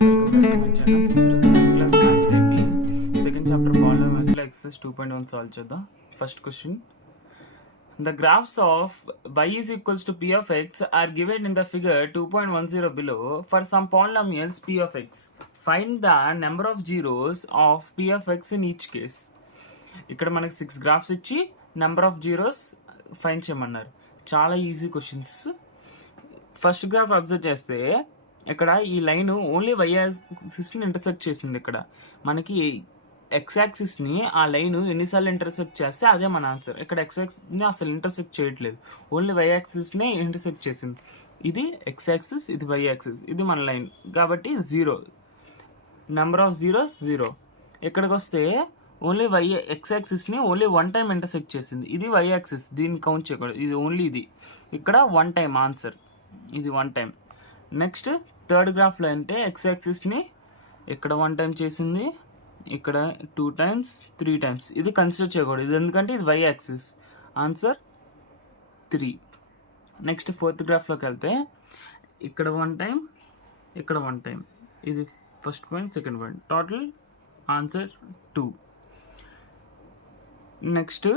Welcome back to my channel. ఈరోజు 10th class maths అయితే second chapter పాలినామియల్స్లో exercise 2.1 solve చేద్దాం. First question, the graphs of y is equals to p of x are given in the figure 2.10 below for some polynomials p of x. Find the number of zeros of p of x in each case. ఇక్కడ మనకి 6 graphs ఇచ్చి number of zeros find చేయమన్నారు. చాలా easy questions. First graph observe చేస్తే ఇక్కడ ఈ line only why యాక్సిస్ని intersect చేసింది. ఇక్కడ మనకి ఎక్స్ యాక్సిస్ని ఆ లైన్ ఎన్నిసార్లు ఇంటర్సెక్ట్ చేస్తే అదే మన ఆన్సర్. ఇక్కడ ఎక్స్ యాక్సిస్ని అసలు ఇంటర్సెక్ట్ చేయట్లేదు, ఓన్లీ వై యాక్సిస్నే ఇంటర్సెక్ట్ చేసింది. ఇది ఎక్స్ యాక్సిస్, ఇది వై యాక్సిస్, ఇది మన లైన్ కాబట్టి 0. Number of zeros 0. ఇక్కడికి వస్తే ఓన్లీ వై ఎక్స్ యాక్సిస్ని ఓన్లీ 1 టైం ఇంటర్సెక్ట్ చేసింది. ఇది వై యాక్సిస్, దీన్ని కౌంట్ చేయకూడదు, ఇది ఓన్లీ ఇది. ఇక్కడ 1 టైం ఆన్సర్, ఇది 1 టైం. నెక్స్ట్ థర్డ్ గ్రాఫ్లో అంటే ఎక్స్ యాక్సిస్ని ఇక్కడ 1 టైం చేసింది, ఇక్కడ 2 టైమ్స్, 3 టైమ్స్. ఇది కన్సిడర్ చేయకూడదు, ఇది ఎందుకంటే ఇది Y axis. Answer 3. Next fourth గ్రాఫ్లోకి వెళ్తే ఇక్కడ 1 టైం, ఇక్కడ 1 టైం. ఇది first point, second point. Total answer 2. Next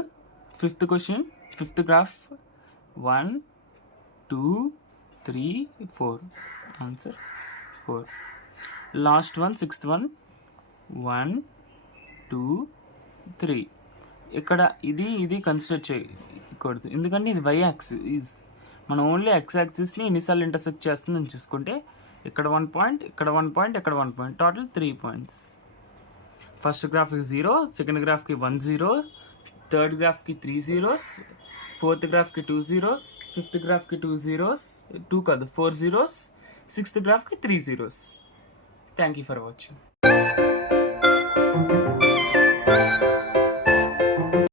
fifth question, fifth graph 1, 2, 3, 4. Answer 4. Last one, sixth one, 1, 2, 3. ఇక్కడ ఇది కన్సిడర్ చేయకూడదు ఎందుకంటే ఇది వై యాక్సిస్. మనం ఓన్లీ ఎక్స్ యాక్సిస్ని ఎన్నిసార్లు ఇంటర్సెక్ట్ చేస్తుందని చూసుకుంటే ఇక్కడ 1 పాయింట్, ఇక్కడ 1 పాయింట్, ఇక్కడ 1 పాయింట్. Total 3 points. ఫస్ట్ గ్రాఫ్కి 0, సెకండ్ గ్రాఫ్కి 1 0, థర్డ్ గ్రాఫ్కి 3 zeros, ఫోర్త్ గ్రాఫ్కి 2 zeros, ఫిఫ్త్ గ్రాఫ్కి 2 zeros, 4 zeros, సిక్స్త్ గ్రాఫ్కి 3 zeros. Thank you for watching.